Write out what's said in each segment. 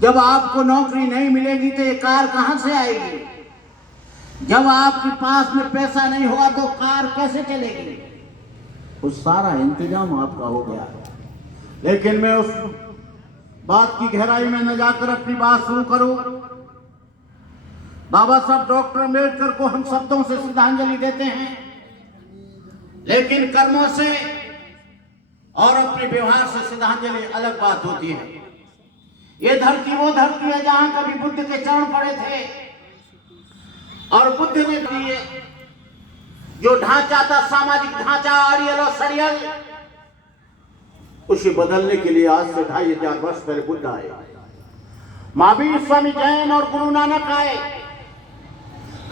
जब आपको नौकरी नहीं मिलेगी तो ये कार कहां से आएगी? जब आपके पास में पैसा नहीं होगा तो कार कैसे चलेगी? उस सारा इंतजाम आपका हो गया है। लेकिन मैं उस बात की गहराई में न जाकर अपनी बात शुरू करूं। बाबा साहब डॉक्टर अम्बेडकर को हम शब्दों से श्रद्धांजलि देते हैं, लेकिन कर्मों से और अपने व्यवहार से श्रद्धांजलि अलग बात होती है। ये धरती वो धरती है जहां कभी बुद्ध के चरण पड़े थे और बुद्ध ने दिए जो ढांचा था, सामाजिक ढांचा, अड़ियल और सड़ियल, उसे बदलने के लिए आज से 2500 वर्ष पहले बुद्ध आए। महावीर, स्वामी जैन और गुरु नानक आए,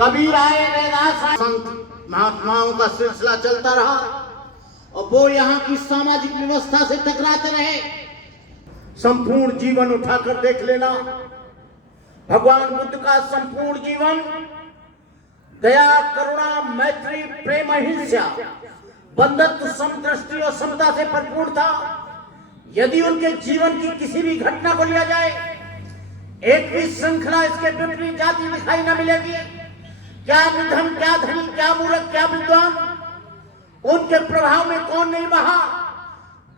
कबीर आए, रैदास आए, संत महात्माओं का सिलसिला चलता रहा और वो यहाँ की सामाजिक व्यवस्था से टकराते रहे। संपूर्ण जीवन उठाकर देख लेना, भगवान बुद्ध का संपूर्ण जीवन दया, करुणा, मैत्री, प्रेम, अहिंसा, बंधुत्व, समदृष्टि और समता से भरपूर था। यदि उनके जीवन की किसी भी घटना को लिया जाए, एक भी श्रृंखला इसके विपरीत जाती दिखाई न मिलेगी। क्या निधन, क्या धनी, क्या मूर्ख, क्या विद्वान, उनके प्रभाव में कौन नहीं बहा।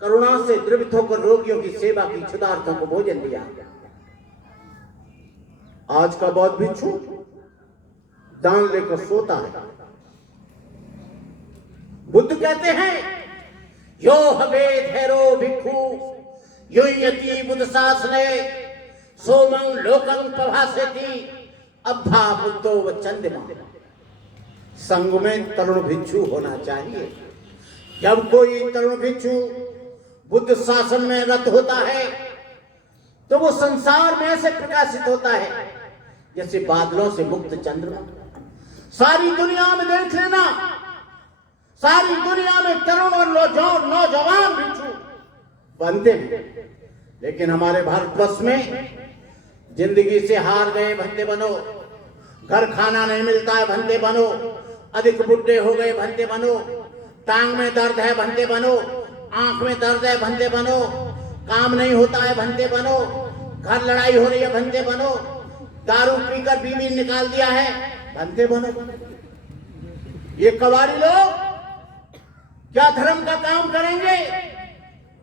करुणा से द्रवित होकर रोगियों की सेवा की, क्षुधार्तों को भोजन दिया। आज का बौद्ध भिक्षु दान लेकर सोता है। बुद्ध कहते हैं, यो हवे धैरो भिक्षु यो यति बुद्ध शासने सोमं लोकं प्रभासेति अब्धा बुद्धो व चंद्रमा। संग में तरुण भिक्षु होना चाहिए। जब कोई तरुण भिक्षु बुद्ध शासन में रत होता है तो वो संसार में ऐसे प्रकाशित होता है जैसे बादलों से मुक्त चंद्रमा। सारी दुनिया में देख लेना, सारी दुनिया में तरुण और नौजवान भिक्षु बनते हैं, लेकिन हमारे भारतवर्ष में जिंदगी से हार गए, भंते बनो। घर खाना नहीं मिलता है, भंते बनो। अधिक बुढ़े हो गए, भंते बनो। टांग में दर्द है, भंते बनो। आंख में दर्द है, भंते बनो। काम नहीं होता है, भंते बनो। घर लड़ाई हो रही है, भंते बनो। दारू पीकर बीवी निकाल दिया है, भंते बनो। ये कबाड़ी लोग क्या धर्म का काम करेंगे?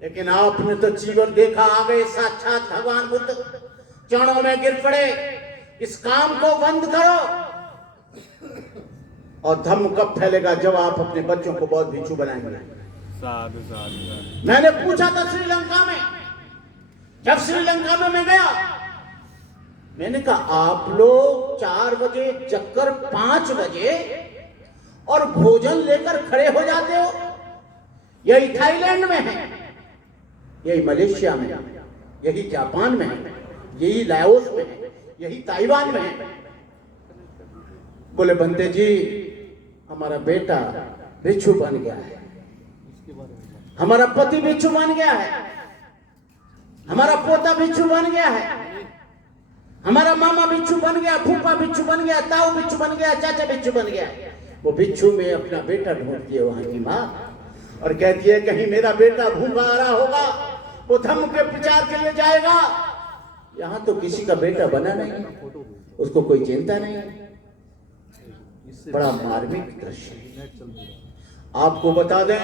लेकिन आपने तो जीवन देखा, आ गए साक्षात भगवान बुद्ध, चरणों में गिर पड़े। इस काम को बंद करो। और धर्म कब फैलेगा? जब आप अपने बच्चों को बौद्ध भिक्षु बनाएंगे। मैंने पूछा था श्रीलंका में, जब श्रीलंका में मैं गया, मैंने कहा आप लोग 4 बजे चक्कर 5 बजे और भोजन लेकर खड़े हो जाते हो। यही थाईलैंड में है, यही मलेशिया में है, यही जापान में है, यही लाओस में है, यही ताइवान में है। बोले बंते जी, हमारा बेटा भिक्षु बन गया है, हमारा पति भिक्षु बन गया है, हमारा पोता भिक्षु बन गया है, हमारा मामा भिक्षु बन गया, फूफा भिक्षु बन गया, ताऊ भिक्षु बन गया, चाचा भिक्षु बन गया। वो भिक्षु में अपना बेटा ढूंढती है वहां की माँ और कहती है कहीं मेरा बेटा भूखा आ रहा होगा, वो धर्म के प्रचार के लिए जाएगा। यहाँ तो किसी का बेटा बना नहीं, उसको कोई चिंता नहीं। बड़ा मार्मिक दृश्य। आपको बता दें,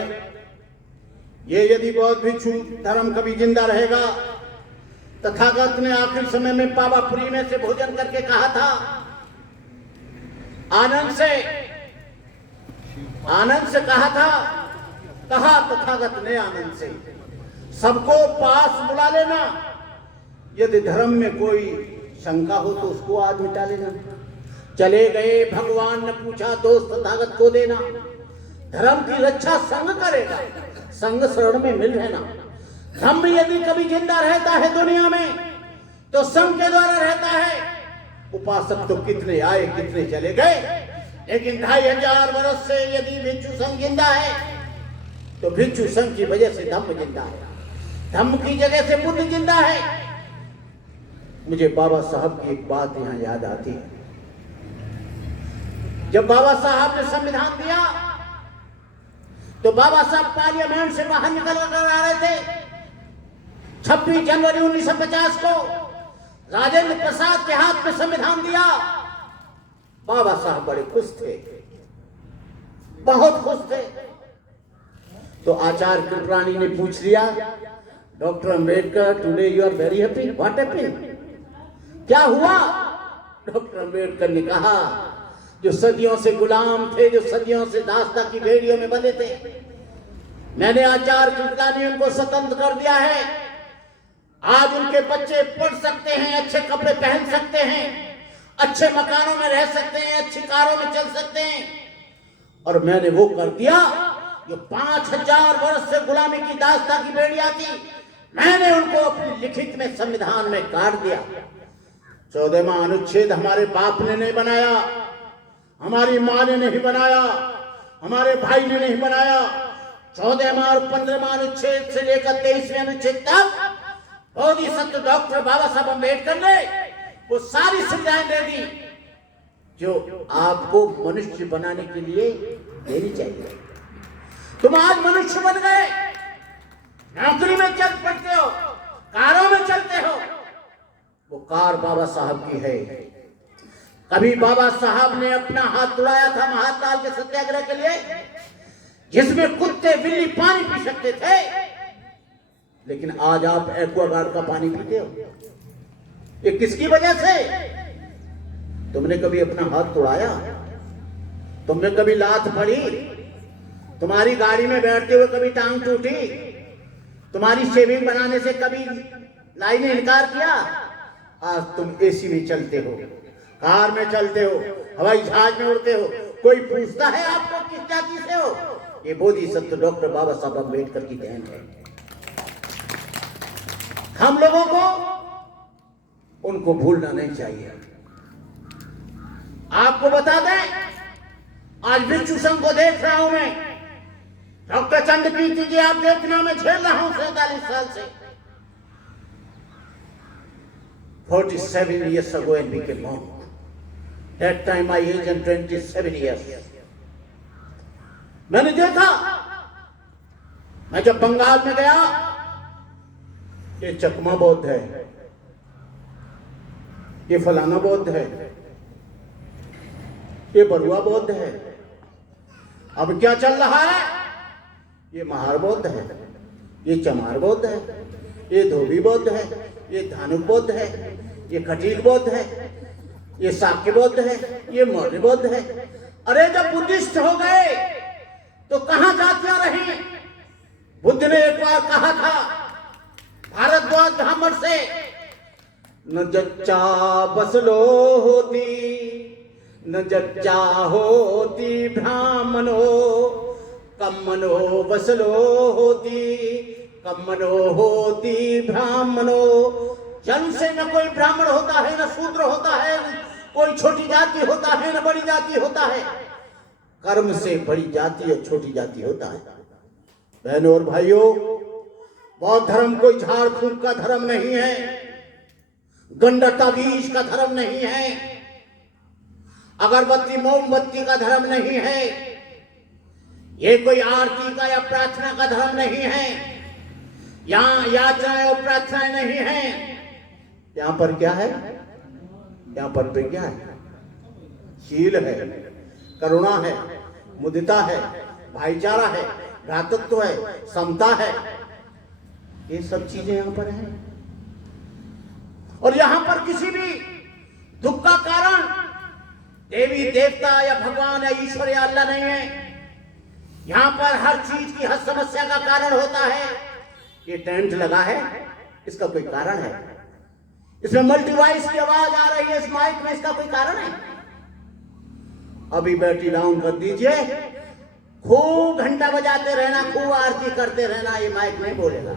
ये यदि बौद्ध भिक्षु धर्म कभी जिंदा रहेगा, तथागत ने आखिर समय में पावापुरी में से भोजन करके कहा था, आनंद से कहा था, कहा तथागत ने आनंद से, सबको पास बुला लेना। यदि धर्म में कोई शंका हो तो उसको आज मिटा लेना। चले गए, भगवान ने पूछा, दोस्त तथागत को देना। धर्म की रक्षा संघ करेगा, संघ शरण में मिल रहना। धर्म यदि कभी जिंदा रहता है दुनिया में तो संघ के द्वारा रहता है। उपासक तो कितने आए, कितने चले गए, लेकिन 2500 वर्ष से यदि भिक्षु संघ जिंदा है तो भिक्षु संघ की वजह से धम्म जिंदा है, धम्म की जगह से बुद्ध जिंदा है। मुझे बाबा साहब की एक बात यहाँ याद आती है। जब बाबा साहब ने संविधान दिया तो बाबा साहब पार्लियामेंट से बाहर निकल कर आ रहे थे। 26 जनवरी 1950 को राजेंद्र प्रसाद के हाथ में संविधान दिया। बाबा साहब बड़े खुश थे, बहुत खुश थे। तो आचार्य कृपलानी ने पूछ लिया, doctor Ambedkar today you are very happy, what happened, क्या हुआ? डॉक्टर अंबेडकर ने कहा, जो सदियों से गुलाम थे, जो सदियों से दास्ता की बेड़ियों में बंधे थे, मैंने आचार्य कृपलानी उनको स्वतंत्र कर दिया है। आज उनके बच्चे पढ़ सकते हैं, अच्छे कपड़े पहन सकते हैं, अच्छे मकानों में रह सकते हैं, अच्छी कारों में चल सकते हैं। और मैंने वो कर दिया जो 5000 वर्ष से गुलामी की दास्ता की बेड़ियां थी, मैंने उनको अपनी लिखित में संविधान में काट दिया। 14वां अनुच्छेद हमारे बाप ने नहीं बनाया, हमारी माँ ने नहीं बनाया, हमारे भाई ने नहीं बनाया। 14वां और 15वां अनुच्छेद से लेकर 23वें अनुच्छेद तक बोधिसत्व डॉक्टर बाबा साहब अम्बेडकर ने वो सारी सुविधाएं दे दी जो आपको मनुष्य बनाने के लिए देनी चाहिए। तुम आज मनुष्य बन गए, नौकरी में चल पड़ते हो, कारों में चलते हो, वो कार बाबा साहब की है। कभी बाबा साहब ने अपना हाथ उड़ाया था महाकाल के सत्याग्रह के लिए, जिसमें कुत्ते बिल्ली पानी पी सकते थे, लेकिन आज आप एक्वागार्ड का पानी पीते हो। ये किसकी वजह से? तुमने कभी अपना हाथ उड़ाया? तुमने कभी लात पड़ी? तुम्हारी गाड़ी में बैठते हुए कभी टांग टूटी? तुम्हारी शेविंग बनाने से कभी नाई ने इनकार किया? आज तुम एसी में चलते हो, कार में चलते हो, हवाई जहाज में उड़ते हो, कोई पूछता है आपको किस जाति से हो? ये बोधिसत्व डॉक्टर बाबा साहब अम्बेडकर की देन है। हम लोगों को उनको भूलना नहीं चाहिए। आपको बता दें, आज विश्व संघ को देख रहा हूं मैं, डॉक्टर चंद्रकीर्ति जी आप देखना, मैं झेल रहा हूं 47 साल से। 47 years ago and became monk. That time my age and 27 years. मैंने देखा, मैं जब बंगाल में गया, ये चकमा बौद्ध है, ये फलाना बौद्ध है, ये बरुआ बौद्ध है। अब क्या चल रहा है? ये महार बौद्ध है, ये चमार बौद्ध है, ये धोबी बौद्ध है, ये धानुक बौद्ध है, ये खटीक बौद्ध है, ये साक्य बौद्ध है, ये मौर्य बौद्ध है। अरे जब बुद्धिस्ट हो गए तो कहां जातियां रही? बुद्ध ने एक बार कहा था भारद्वाज ब्राह्मण से, न जच्चा बसलो होती, न जच्चा होती ब्राह्मणो, कम्मनो बसलो होती, कम्मनो होती ब्राह्मणो। जन्म से न कोई ब्राह्मण होता है, न शूद्र होता है, कोई छोटी जाति होता है, न बड़ी जाति होता है। कर्म से बड़ी जाति और छोटी जाति होता है। बहनों और भाइयों, बौद्ध धर्म कोई झाड़ फूंक का धर्म नहीं है, गंडक का बीज का धर्म नहीं है, अगरबत्ती मोमबत्ती का धर्म नहीं है, ये कोई आरती का या प्रार्थना का धर्म नहीं है, यहाँ यात्राएं और प्रार्थनाएं नहीं है। यहाँ पर क्या है? यहाँ पर प्रज्ञा है, शील है, करुणा है, मुदिता है, भाईचारा है, भ्रातृत्व है, समता है। ये सब चीजें यहाँ पर हैं। और यहाँ पर किसी भी दुख का कारण देवी देवता या भगवान या ईश्वर या अल्लाह नहीं है। यहाँ पर हर चीज की हर समस्या का कारण होता है। ये टेंट लगा है, इसका कोई कारण है। इसमें मल्टीवॉइस की आवाज आ रही है इस माइक में, इसका कोई कारण है? अभी बैटरी डाउन कर दीजिए, खूब घंटा बजाते रहना, खूब आरती करते रहना, ये माइक नहीं बोलेगा।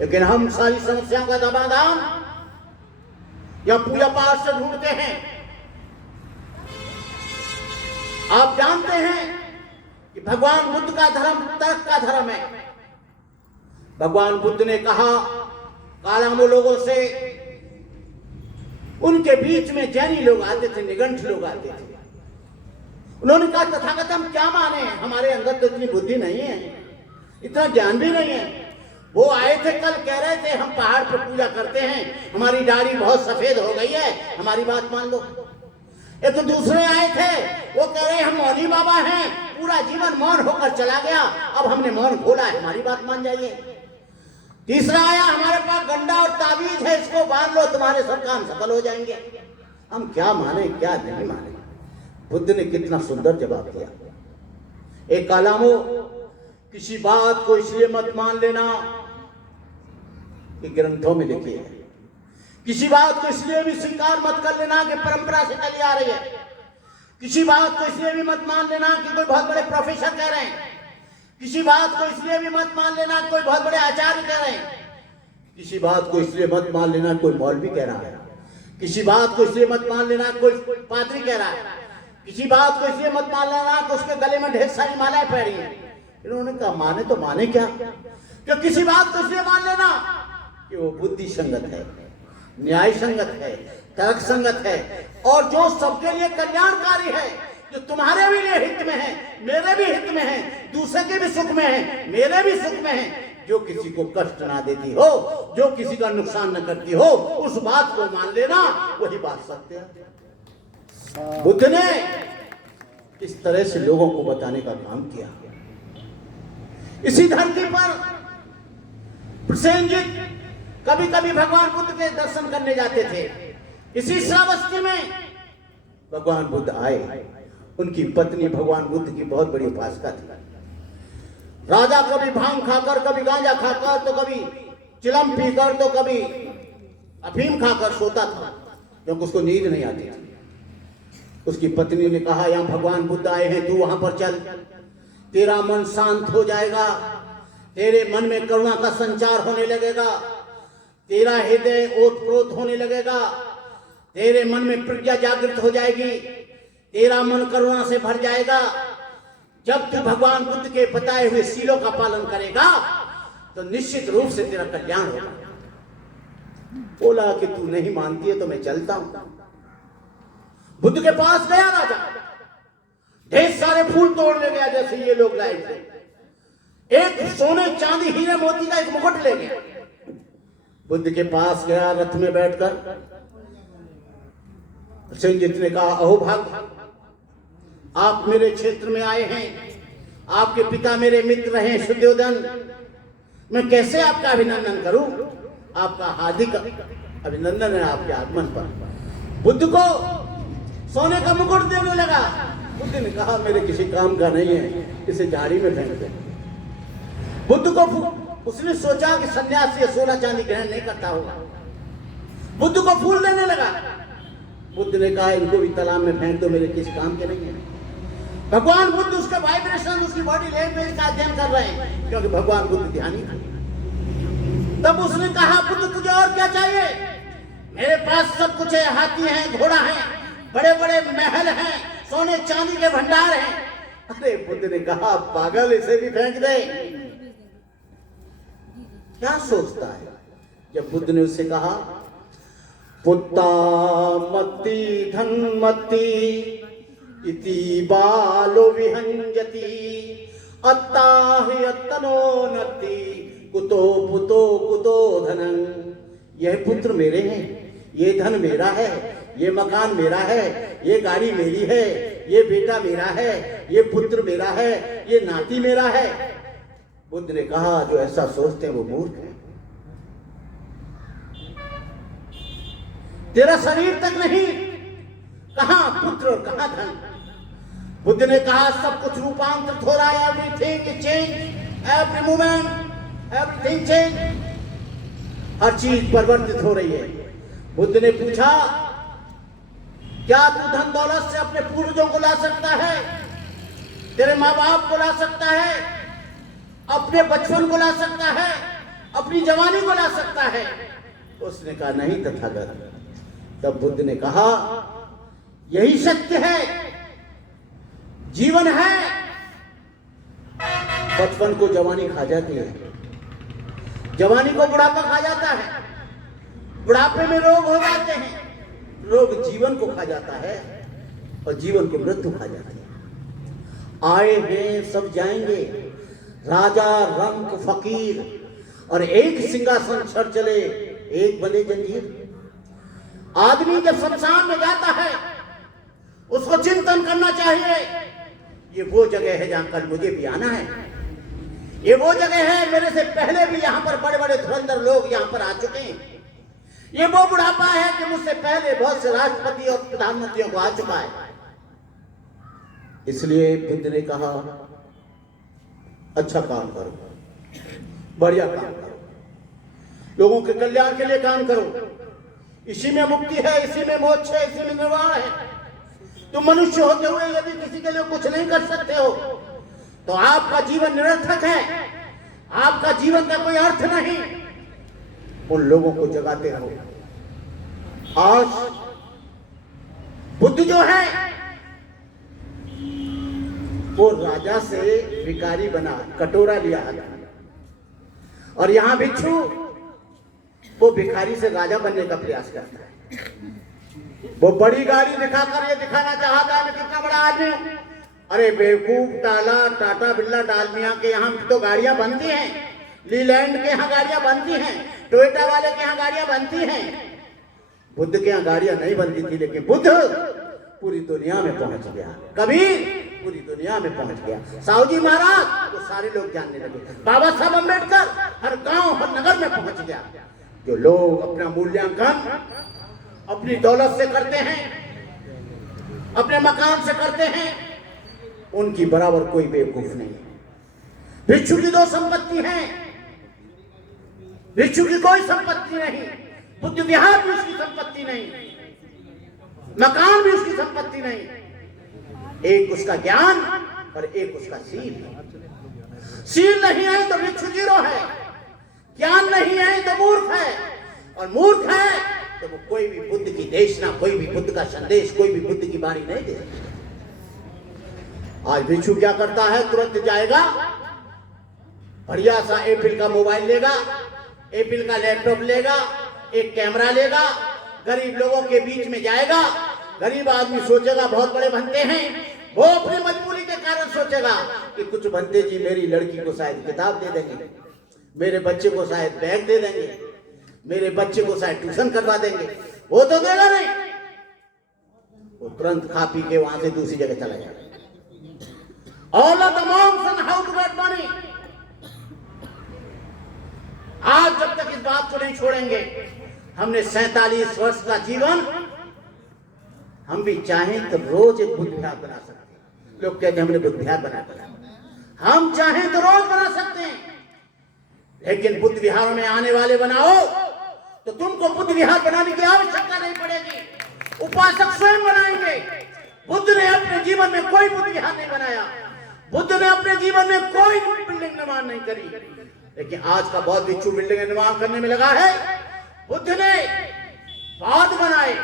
लेकिन हम सारी समस्याओं का समाधान या पूजा पाठ से ढूंढते हैं। आप जानते हैं कि भगवान बुद्ध का धर्म तर्क का धर्म है। भगवान बुद्ध ने कहा कालामो लोगों से, उनके बीच में जैनी लोग आते थे, निगंठ लोग आते थे। उन्होंने कहा तथागत हम क्या माने, हमारे अंदर तो इतनी बुद्धि नहीं है, इतना ज्ञान भी नहीं है, वो आए थे कल, कह रहे थे हम पहाड़ पर पूजा करते हैं, हमारी दाढ़ी बहुत सफेद हो गई है, हमारी बात मान लो। एक तो दूसरे आए थे, वो कह रहे हम मौली बाबा हैं, पूरा जीवन मौन होकर चला गया, अब हमने मौन खोला है, हमारी बात मान जाइए। तीसरा आया, हमारे पास गंडा और ताबीज है, इसको बांध लो, तुम्हारे सब काम सफल हो जाएंगे। हम क्या माने क्या नहीं माने। बुद्ध ने कितना सुंदर जवाब दिया। एक कालामो, किसी बात को इसलिए मत मान लेना कि ग्रंथों में लिखी है, किसी बात को इसलिए भी स्वीकार मत कर लेना कि परंपरा से चली आ रही है, किसी बात को इसलिए भी मत मान लेना कि कोई बहुत बड़े प्रोफेसर कह रहे हैं, किसी बात को इसलिए भी मत मान लेना कोई बहुत बड़े आचार्य कह रहे हैं, किसी बात को इसलिए मत मान लेना कोई मौलवी कह रहा है, किसी बात को इसलिए मत मान लेना कोई पादरी कह रहा है, किसी बात को इसलिए मत मान लेना कि उसके गले में ढेर सारी मालाएं पहनी है। इन्होंने कहा माने तो माने क्या, कि किसी बात को इसलिए मान लेना कि वो बुद्धि संगत है, न्याय संगत है, तर्क संगत है, और जो सबके लिए कल्याणकारी है, जो तुम्हारे भी लिए हित में है, मेरे भी हित में है, दूसरे के भी सुख में है, मेरे भी सुख में है, जो किसी को कष्ट ना देती हो, जो किसी का नुकसान न करती हो, उस बात को मान लेना, वही बात सत्य है। बुद्ध ने इस तरह से लोगों को बताने का काम किया। इसी धरती पर प्रसेनजित कभी कभी भगवान बुद्ध के दर्शन करने जाते थे। इसी श्रावस्ती में भगवान बुद्ध आए। उनकी पत्नी भगवान बुद्ध की बहुत बड़ी उपासका थी। राजा कभी भांग खाकर, कभी गांजा खाकर, तो कभी चिलम पीकर, तो कभी अफीम खाकर सोता था, क्योंकि उसको नींद नहीं आती थी। उसकी पत्नी ने कहा, यहाँ भगवान बुद्ध आए हैं, तू वहां पर चल, तेरा मन शांत हो जाएगा, तेरे मन में करुणा का संचार होने लगेगा, तेरा हृदय ओतप्रोत होने लगेगा, तेरे मन में प्रज्ञा जागृत हो जाएगी, तेरा मन करुणा से भर जाएगा। जब तू भगवान बुद्ध के बताए हुए सीलों का पालन करेगा तो निश्चित रूप से तेरा कल्याण होगा। बोला कि तू नहीं मानती है तो मैं चलता हूं। बुद्ध के पास गया राजा, ढेर सारे फूल तोड़ ले गया जैसे ये लोग लाए थे। एक सोने चांदी हीरे मोती का एक मुकुट ले गया। बुद्ध के पास गया रथ में बैठकर। संजित ने कहा, अहो भाग, आप मेरे क्षेत्र में आए हैं, आपके पिता मेरे मित्र हैं सुद्योधन, मैं कैसे आपका अभिनंदन करूं? आपका हार्दिक अभिनंदन है आपके आगमन पर। बुद्ध को सोने का मुकुट देने लगा। बुद्ध ने कहा, मेरे किसी काम का नहीं है, इसे झाड़ी में फेंक दे। बुद्ध को उसने सोचा कि सन्यासी सोना चांदी ग्रहण नहीं करता होगा। बुद्ध को फूल देने लगा। बुद्ध ने कहा, इनको भी तालाब में फेंक दो, मेरे किसी काम के नहीं है। भगवान बुद्ध उसका वाइब्रेशन, उसकी बॉडी लैंग्वेज का अध्ययन कर रहे हैं, क्योंकि भगवान बुद्ध ध्यानी थे। तब उसने कहा, बुद्ध तुझे और क्या चाहिए? मेरे पास सब कुछ है, हाथी है, घोड़ा है, बड़े बड़े महल हैं, सोने चांदी के भंडार हैं। अरे बुद्ध ने कहा, पागल, इसे भी फेंक दे। क्या सोचता है? जब बुद्ध ने उससे कहा, पुत्ता मत्ति धनमत्ति इति बालो विहंजति अत्ताहि अत्तनो नत्ति कुतो पुतो कुतो धनं। यह पुत्र मेरे हैं, ये धन मेरा है, ये मकान मेरा है, ये गाड़ी मेरी है, ये बेटा मेरा है, ये पुत्र मेरा है, ये नाती मेरा है। बुद्ध ने कहा, जो ऐसा सोचते हैं वो मूर्ख है। तेरा शरीर तक नहीं, कहां पुत्र और कहां धन। बुद्ध ने कहा, सब कुछ रूपांतरित हो रहा है, everything change, every moment everything change, हर चीज परिवर्तित हो रही है। बुद्ध ने पूछा, क्या तू धन दौलत से अपने पूर्वजों को ला सकता है, तेरे माँ बाप को ला सकता है, अपने बचपन को ला सकता है, अपनी जवानी को ला सकता है? उसने कहा, नहीं तथागत। तब बुद्ध ने कहा, यही सत्य है, जीवन है। बचपन को जवानी खा जाती है, जवानी को बुढ़ापा खा जाता है, बुढ़ापे में रोग हो जाते हैं, रोग जीवन को खा जाता है और जीवन को मृत्यु खा जाती है। आए हैं सब जाएंगे, राजा रंक फकीर, और एक सिंहासन छड़ चले एक बने जंजीर। आदमी जब शमशान में जाता है उसको चिंतन करना चाहिए, ये वो जगह है जहां कल मुझे भी आना है, ये वो जगह है मेरे से पहले भी यहां पर बड़े बड़े धुरंधर लोग यहां पर आ चुके हैं, ये वो बुढ़ापा है कि मुझसे पहले बहुत से राष्ट्रपति और प्रधानमंत्रियों को आ चुका है। इसलिए बुद्ध ने कहा अच्छा काम करो, बढ़िया काम करो, लोगों के कल्याण के लिए काम करो, इसी में मुक्ति है, इसी में मोक्ष है, इसी में निर्वाण है। तुम मनुष्य होते हुए यदि किसी के लिए कुछ नहीं कर सकते हो तो आपका जीवन निरर्थक है, आपका जीवन का कोई अर्थ नहीं। उन लोगों को जगाते रहो। आज बुद्ध जो है वो राजा से भिखारी बना, कटोरा लिया था, और यहां भिक्षु वो भिखारी से राजा बनने का प्रयास करता है। वो बड़ी गाड़ी दिखाकर ये दिखाना चाहता है मैं कितना बड़ा आदमी हूं। अरे बेवकूफ, टाटा बिरला डालमिया के यहाँ तो गाड़ियां बनती हैं, लीलैंड के यहाँ गाड़ियां बनती हैं, टोयोटा वाले के यहाँ गाड़ियां बनती हैं। बुद्ध के यहाँ गाड़ियां नहीं बनती थी, लेकिन बुद्ध पूरी दुनिया में पहुंच गया, कबीर पूरी दुनिया में पहुंच गया, साहूजी महाराज तो सारे लोग जानने लगे, बाबा साहब अम्बेडकर हर गांव हर नगर में पहुंच गया। जो लोग अपना मूल्यांकन अपनी दौलत से करते हैं, अपने मकान से करते हैं, उनकी बराबर कोई बेवकूफ नहीं है। भिक्षु की दो संपत्ति है, भिक्षु की कोई संपत्ति नहीं, बुद्ध विहार भी उसकी संपत्ति नहीं, मकान भी उसकी संपत्ति नहीं। एक उसका ज्ञान और एक उसका सील। सील नहीं है तो भिक्षु जीरो है, ज्ञान नहीं है तो मूर्ख है, और मूर्ख है तो वो कोई भी बुद्ध की देशना, कोई भी बुद्ध का संदेश, कोई भी बुद्ध की बाणी नहीं दे सकता। आज भिक्षु क्या करता है, तुरंत जाएगा, बढ़िया सा एप्पल का मोबाइल लेगा, एप्पल का लैपटॉप लेगा, एक कैमरा लेगा, गरीब लोगों के बीच में जाएगा। गरीब आदमी सोचेगा बहुत बड़े बनते हैं, वो अपनी मजबूरी के कारण सोचेगा कि कुछ बनते जी मेरी लड़की को शायद किताब दे देंगे, मेरे बच्चे को शायद बैग दे देंगे, मेरे बच्चे को शायद ट्यूशन करवा देंगे। वो तो देगा नहीं, वो तुरंत खा पी के वहां से दूसरी जगह चला जाएगा। All of the monks and how to get money। आज जब तक इस बात को नहीं छोड़ेंगे, हमने 47 वर्ष का जीवन, हम भी चाहें तो रोज एक बुद्ध विहार बना सकते हैं। लोग कहते हैं हमने बुद्ध विहार बना, हम चाहें तो रोज बना सकते हैं, लेकिन बुद्ध विहारों में आने वाले बनाओ तो तुमको बुद्ध विहार बनाने की आवश्यकता नहीं पड़ेगी, उपासक स्वयं बनाएंगे। बुद्ध ने अपने जीवन में कोई बुद्ध विहार नहीं बनाया, बुद्ध ने अपने जीवन में कोई बिल्डिंग निर्माण नहीं करी, लेकिन आज का बहुत भिक्षु बिल्डिंग निर्माण करने में लगा है। बुद्ध ने बौद्ध बनाए,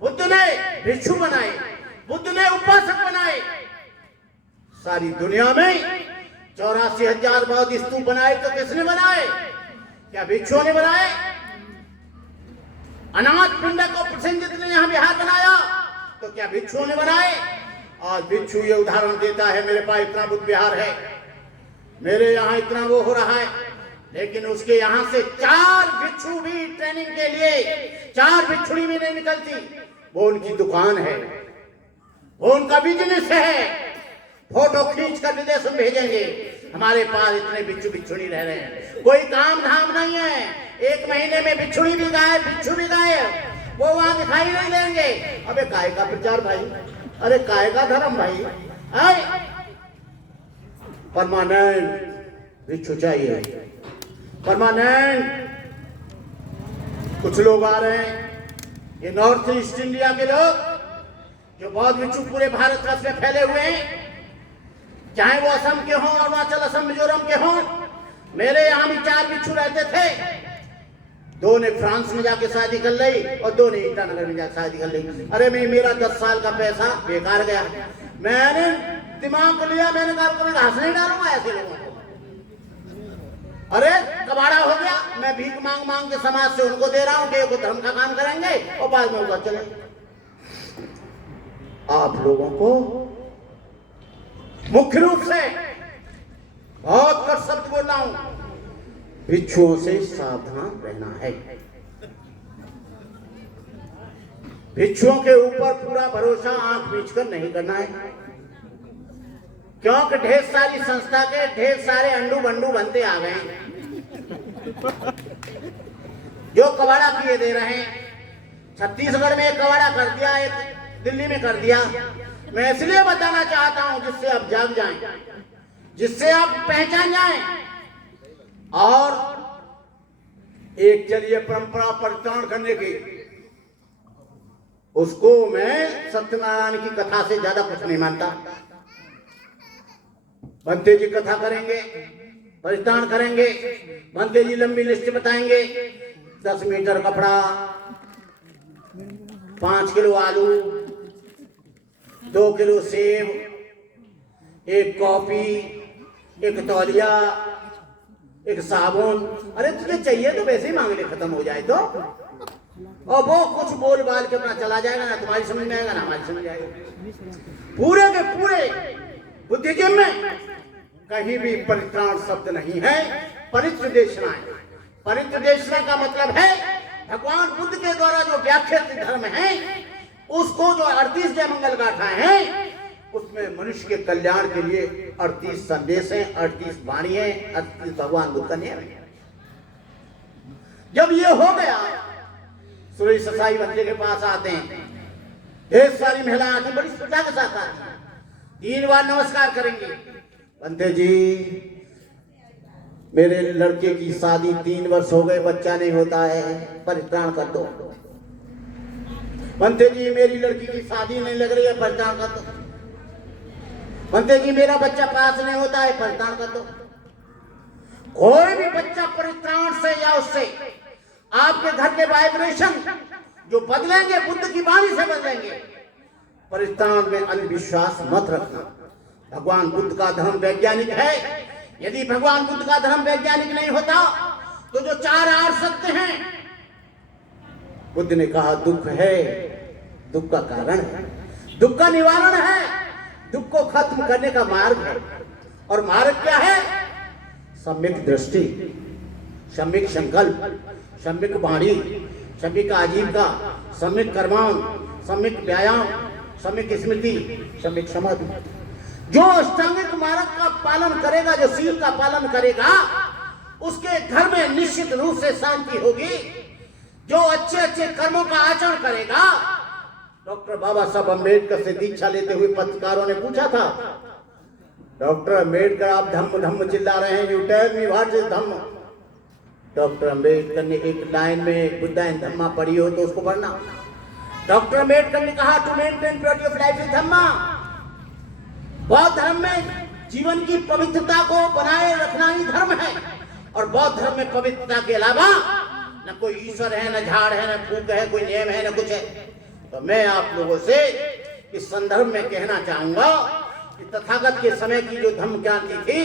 बुद्ध ने भिक्षु बनाए, बुद्ध ने उपासक बनाए। सारी दुनिया में 84,000 बौद्ध स्तूप बनाए तो किसने बनाए? क्या भिक्षुओं ने बनाए? अनाथ पिंडक को प्रसेनजित ने यहां विहार बनाया तो क्या भिक्षुओं ने बनाए? आज भिक्षु ये उदाहरण देता है, मेरे पास इतना बुद्ध विहार है, मेरे यहाँ इतना वो हो रहा है, लेकिन उसके यहाँ से 4 भिक्षु भी ट्रेनिंग के लिए, 4 भिक्षुणी भी नहीं निकलती। वो उनकी दुकान है, वो उनका बिजनेस है। फोटो खींच कर विदेश में भेजेंगे, हमारे पास इतने भिक्षु भिक्षुणी रह रहे हैं, कोई काम धाम नहीं है। 1 महीने में भिक्षुणी भी गायब, भिक्षु भी गायब, वो वहां दिखाई नहीं देंगे। अबे काय का प्रचार भाई, अरे काय का धर्म भाई, परमानेंट भिक्षु चाहिए, परमानेंट। कुछ लोग आ रहे हैं, ये नॉर्थ ईस्ट इंडिया के लोग जो बौद्ध भिक्षु पूरे भारतवर्ष में फैले हुए हैं, चाहे वो असम के हों, अरुणाचल, असम, मिजोरम के हों। मेरे यहाँ भी 4 भिक्षु रहते थे, 2 ने फ्रांस में जाके शादी कर ली और 2 ने ईटानगर में जाकर शादी कर ली। अरे मेरा 10 साल का पैसा बेकार गया। मैंने दिमाग को लिया, मैंने कहा कभी घास नहीं डालूंगा ऐसे लोगों को। अरे कबाड़ा हो गया, मैं भीख मांग मांग के समाज से उनको दे रहा हूं कि वो धर्म का काम करेंगे और बाद में उधर चले। आप लोगों को मुख्य रूप से बहुत कर शब्द बोल रहा हूं, भिक्षुओं से सावधान रहना है। भिक्षुओं के ऊपर पूरा भरोसा आंख मीच कर नहीं करना है, क्योंकि ढेर सारी संस्था के ढेर सारे अंडू बंडू बनते आ गए हैं जो कबाड़ा किए दे रहे हैं। छत्तीसगढ़ में एक कबाड़ा कर दिया, एक दिल्ली में कर दिया। मैं इसलिए बताना चाहता हूं जिससे आप जाग जाएं, जिससे आप पहचान जाएं। और एक चलिए परंपरा परित्राण करने की, उसको मैं सत्यनारायण की कथा से ज्यादा कुछ नहीं मानता। भंते जी कथा करेंगे, परित्राण करेंगे, भंते जी लंबी लिस्ट बताएंगे। 10 मीटर कपड़ा, 5 किलो आलू, 2 किलो सेब, 1 कॉफी, 1 तौलिया, 1 साबुन। अरे तुझे चाहिए तो वैसे ही मांग ले, खत्म हो जाए तो। और वो कुछ बोल बाल के अपना चला जाएगा, ना तुम्हारी समझ में आएगा ना हमारी समझ आएगा। पूरे के पूरे बुद्धिज्म में कहीं भी परित्राण शब्द नहीं है, परित्र देशना है। परित्र देशना का मतलब है भगवान बुद्ध के द्वारा जो व्याख्यात धर्म है, उसको जो 38 जय मंगल गाथाएं हैं, उसमें मनुष्य के कल्याण के लिए 38 संदेश हैं, 38 वाणी है, 38 भगवान बुद्ध का नियम है। जब ये हो गया, सुरेश ससाई बंदे के पास आते हैं, ढेर सारी महिलाएं आती, बड़ी श्रद्धा के साथ आती, 3 बार नमस्कार करेंगे। बंदे जी, मेरे लड़के की शादी 3 वर्ष हो गए, बच्चा नहीं होता है, परित्राण कर दो। बंदे जी, मेरी लड़की की शादी नहीं लग रही है, परित्राण कर दो। बंदे जी, मेरा बच्चा पास नहीं होता है, परित्राण कर दो। कोई भी बच्चा परित्राण से या उससे आपके घर के वाइब्रेशन जो बदलेंगे, बुद्ध की वाणी से बदलेंगे। परित्राण में अंधविश्वास मत रखना। भगवान बुद्ध का धर्म वैज्ञानिक है। यदि भगवान बुद्ध का धर्म वैज्ञानिक नहीं होता तो जो 4 आर सत्य हैं, बुद्ध ने कहा दुख है, दुख का कारण है, दुख का निवारण है, दुख को खत्म करने का मार्ग है। और मार्ग क्या है? सम्यक दृष्टि, सम्यक संकल्प, सम्यक वाणी, सम्यक आजीविका, सम्यक कर्माण, सम्यक व्यायाम, सम्यक स्मृति, सम्यक समाधि। जो अष्टांगिक मार्ग का पालन करेगा, जो शील का पालन करेगा, उसके घर में निश्चित रूप से शांति होगी। जो अच्छे अच्छे कर्मों का आचरण करेगा। डॉक्टर बाबा साहब अम्बेडकर से दीक्षा लेते हुए पत्रकारों ने पूछा था, डॉक्टर अम्बेडकर आप धम्म धम्म चिल्ला रहे हैं, you tell me what is Dhamma. Doctor Ambedkar ने एक लाइन में बुद्धा एंड धम्मा पढ़ी हो तो उसको पढ़ना। डॉक्टर अम्बेडकर ने कहा to maintain purity of life is dhamma. बौद्ध धर्म में जीवन की पवित्रता को बनाए रखना ही धर्म है। और बौद्ध धर्म में पवित्रता के अलावा न कोई ईश्वर है, न झाड़ है, न फूक है, कोई नियम है, न कुछ है। तो मैं आप लोगों से इस संदर्भ में कहना चाहूंगा कि तथागत के समय की जो धम्म क्रांति थी,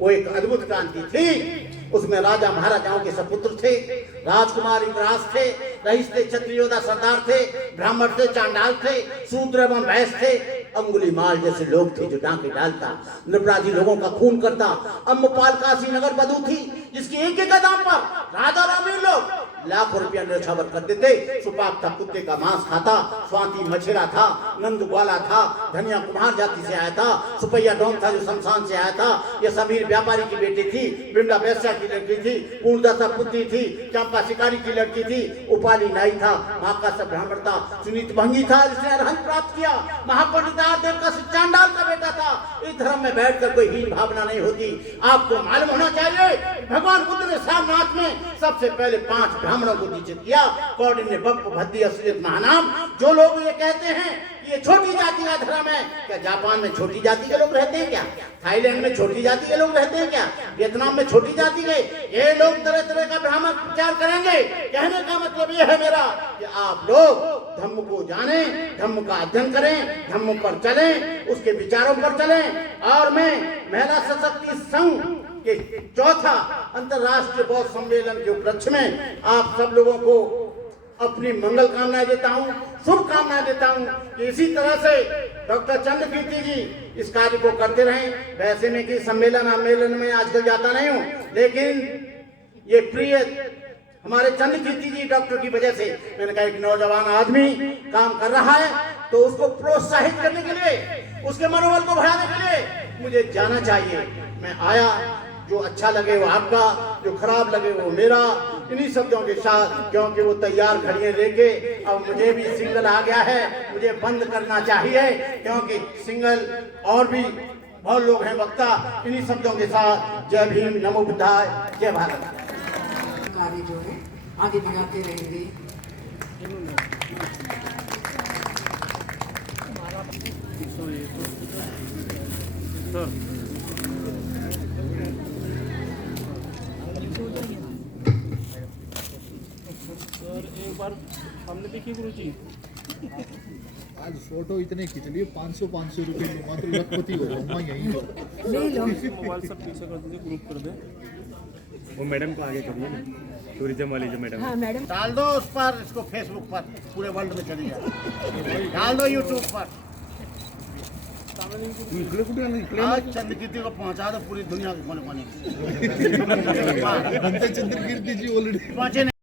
वो एक अद्भुत क्रांति थी। उसमें राजा महाराजाओं के सपुत्र थे, राजकुमार इंद्रास थे, रईस थे, क्षत्रियोदा सरदार थे, ब्राह्मण थे, चांडाल थे, शूद्र एवं वैश्य थे, अंगुलीमाल जैसे लोग थे जो डांके डालता, निरपराधी लोगों का खून करता। अम्बपाल काशी नगर बधू थी जिसकी एक एक कदम पर राजा रामी लोग लाखों रुपया न्यौछावर कर देते। सुपाक था, कुत्ते का मांस खाता, स्वाति मछेरा था, नंद ग्वाला था, धनिया कुम्हार जाति से आया था, सुपैया डोम था जो शमशान से आया था, यह समीर व्यापारी की बेटी थी, बिमला वैश्या की लड़की थी, पूर्णदासा पुत्री थी, चंपा शिकारी की लड़की थी, उपाली नाई था, महाकाश ब्राह्मण था, सुनीत भंगी था जिसने अरहंत प्राप्त किया, महापंडित देव का चांडाल का बेटा था। इस धर्म में बैठकर कोई हीन भावना नहीं होती। आपको मालूम होना चाहिए भगवान बुद्ध ने सारनाथ में सबसे पहले 5 ब्राह्मणों को निश्चित किया। कौंडिन्य, बप्प, भद्दी, असलियत, महानाम। जो लोग ये कहते हैं ये छोटी जाति का धर्म है, क्या जापान में छोटी जाति के लोग रहते हैं क्या? थाईलैंड में छोटी जाति के लोग रहते हैं क्या? वियतनाम में छोटी जाति के? ये लोग तरह तरह का भ्रामक प्रचार करेंगे। कहने का मतलब ये है मेरा कि आप लोग धम्म को जाने, धम्म का अध्ययन करें, धम्म पर चलें, उसके विचारों पर चलें। और मैं महिला सशक्ति संघ के 4था अंतर्राष्ट्रीय बौद्ध सम्मेलन के उपलक्ष्य में आप सब लोगों को अपनी मंगल कामनाएं देता हूं, शुभकामनाएं देता हूं कि इसी तरह से डॉक्टर चंद्रकीर्ति जी इस कार्य को करते रहें। वैसे में कि सम्मेलन में आजकल जाता नहीं हूं, लेकिन ये प्रिय हमारे चंद्रकीर्ति जी डॉक्टर की वजह से, मैंने कहा एक नौजवान आदमी काम कर रहा है तो उसको प्रोत्साहित करने के लिए, उसके मनोबल को बढ़ाने के लिए मुझे जाना चाहिए। मैं आया, जो अच्छा लगे वो आपका, जो खराब लगे वो मेरा, इन्हीं शब्दों के साथ, क्योंकि वो तैयार घड़ियां लेके अब मुझे भी सिंगल आ गया है, मुझे बंद करना चाहिए, क्योंकि सिंगल और भी बहुत लोग हैं वक्ता। इन्हीं शब्दों के साथ जय भीम, नमो बुद्धाय, जय भारत। कार्य जो है आगे बढ़ाते रहेंगे। सर एक बार हमने देखी गुरु जी, आज फोटो इतने खींच लिए 500 रुपए में मात्र लखपति हो जाऊंगा यहीं हो। मोबाइल सब पीछे कर दीजिए, ग्रुप कर दे। वो मैडम को आगे करिए ना, टूरिज्म वाली जो मैडम है। डाल दो उस पर, इसको फेसबुक पर, पूरे वर्ल्ड में चली जाए, डाल दो यूट्यूब पर, आज चंद्रकीर्ति को पहुंचा दो पूरी दुनिया के कोने कोने। चंद्रकीर्ति जी ऑलरेडी पहुंचे नहीं।